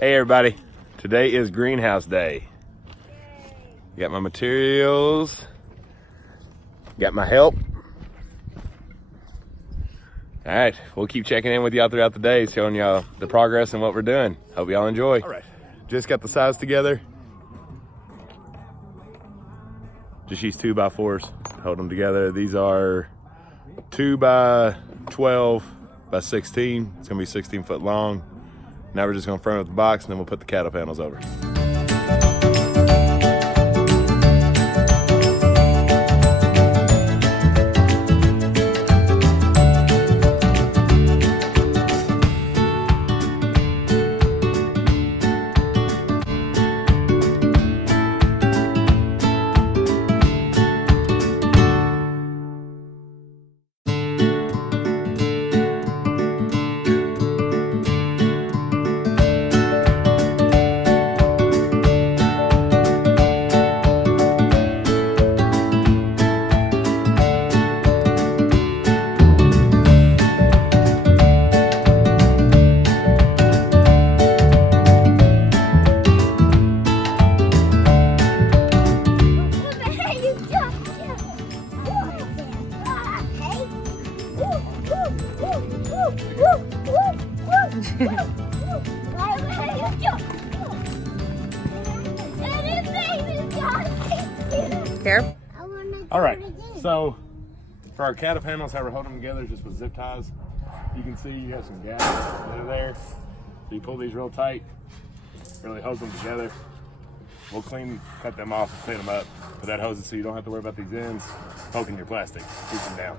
Hey everybody, today is greenhouse day. Got my materials, got my help. All right, we'll keep checking in with y'all throughout the day, showing y'all the progress and what we're doing. Hope y'all enjoy. All right, just got the size together. Just use 2x4s, hold them together. These are 2x12 by 16. It's gonna be 16 foot long. Now we're just gonna frame up the box and then we'll put the cattle panels over. Here. All right, so for our cattle panels, how we're holding them together is just with zip ties. You can see you have some gaps that are there. So you pull these real tight, really hose them together. We'll cut them off and clean them up. Put that hose so you don't have to worry about these ends poking your plastic. Keep them down.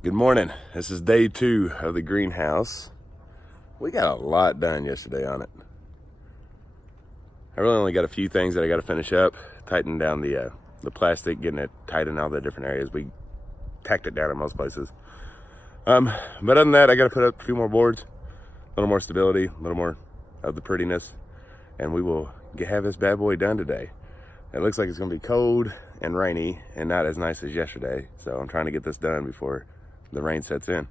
Good morning. This is day 2 of the greenhouse. We got a lot done yesterday on it. I really only got a few things that I got to finish up, tighten down the plastic, getting it tight in all the different areas. We tacked it down in most places. But other than that, I got to put up a few more boards, a little more stability, a little more of the prettiness, and we will have this bad boy done today. It looks like it's going to be cold and rainy and not as nice as yesterday, so I'm trying to get this done before the rain sets in.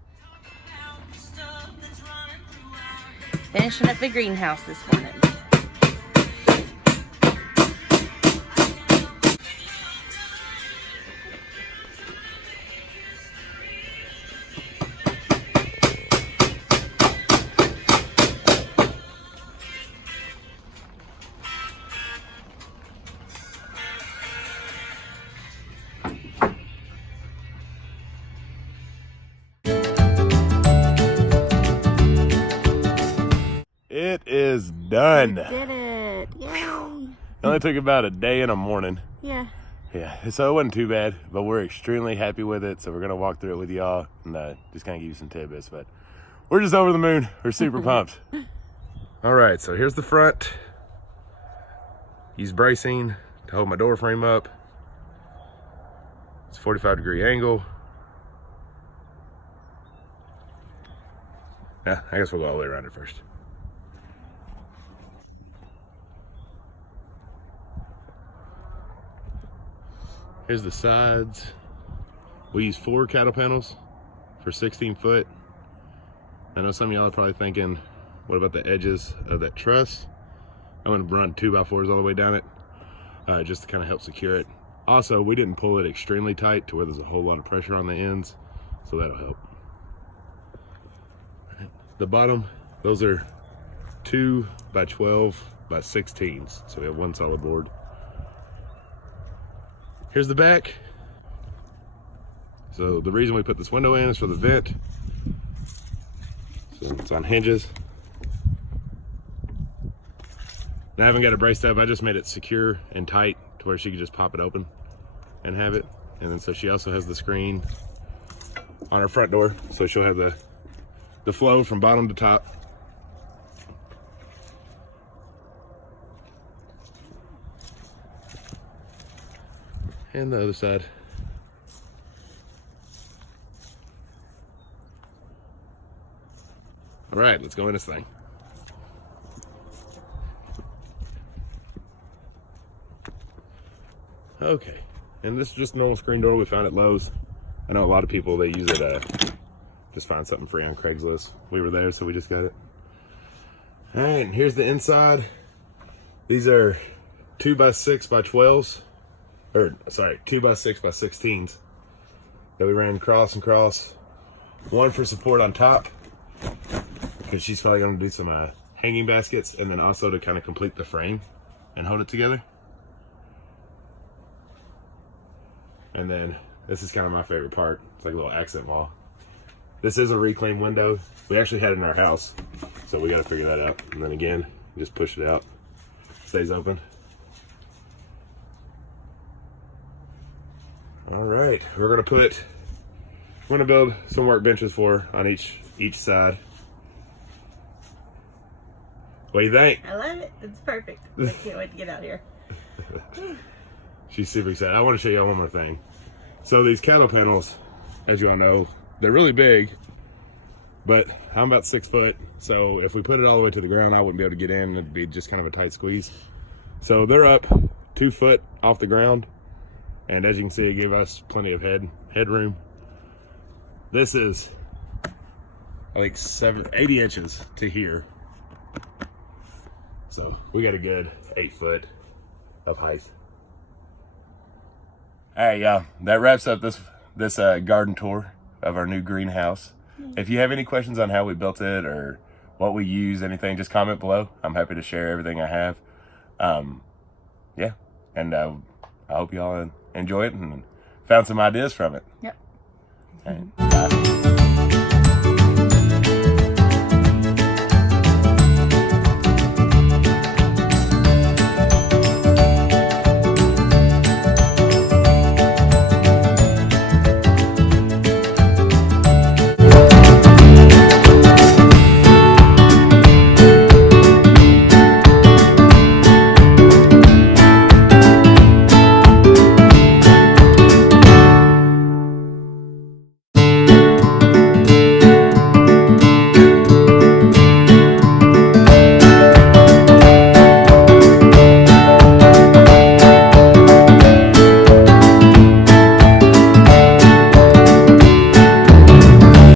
Finishing up the greenhouse this morning. It is done. We did it. Yay. It only took about a day and a morning. Yeah. Yeah, so it wasn't too bad, but we're extremely happy with it. So we're going to walk through it with y'all and just kind of give you some tidbits. But we're just over the moon. We're super pumped. All right, so here's the front. use bracing to hold my door frame up. It's a 45-degree angle. Yeah, I guess we'll go all the way around it first. Here's the sides. We use 4 cattle panels for 16 foot. I know some of y'all are probably thinking, what about the edges of that truss? I'm gonna run 2x4s all the way down it, just to kind of help secure it. Also, we didn't pull it extremely tight to where there's a whole lot of pressure on the ends, so that'll help. The bottom, those are 2x12 by 16s, so we have 1 solid board. Here's the back. So the reason we put this window in is for the vent. So it's on hinges. Now, I haven't got it braced up. I just made it secure and tight to where she could just pop it open and have it. And then so she also has the screen on her front door, so she'll have the flow from bottom to top. And the other side. All right, let's go in this thing. Okay, and this is just a normal screen door we found at Lowe's. I know a lot of people, they use it, just find something free on Craigslist. We were there, so we just got it. All right, and here's the inside. These are 2x6 by 12s, or sorry, 2x6 by 16s that we ran cross and cross. One for support on top, because she's probably gonna do some hanging baskets, and then also to kind of complete the frame and hold it together. And then this is kind of my favorite part. It's like a little accent wall. This is a reclaimed window. We actually had it in our house, so we got to figure that out. And then again, just push it out. Stays open. All right, we're gonna build some workbenches for her on each side. What do you think? I love it. It's perfect. I can't wait to get out here. She's super excited. I want to show you one more thing. So these cattle panels, as you all know, they're really big, but I'm about 6 foot. So if we put it all the way to the ground, I wouldn't be able to get in. It'd be just kind of a tight squeeze. So they're up 2 foot off the ground. And as you can see, it gave us plenty of headroom. This is like 80 inches to here. So we got a good 8 foot of height. All right, y'all, that wraps up this garden tour of our new greenhouse. If you have any questions on how we built it or what we use, anything, just comment below. I'm happy to share everything I have. Yeah, and I hope y'all enjoy it and found some ideas from it. Yep. All right, bye.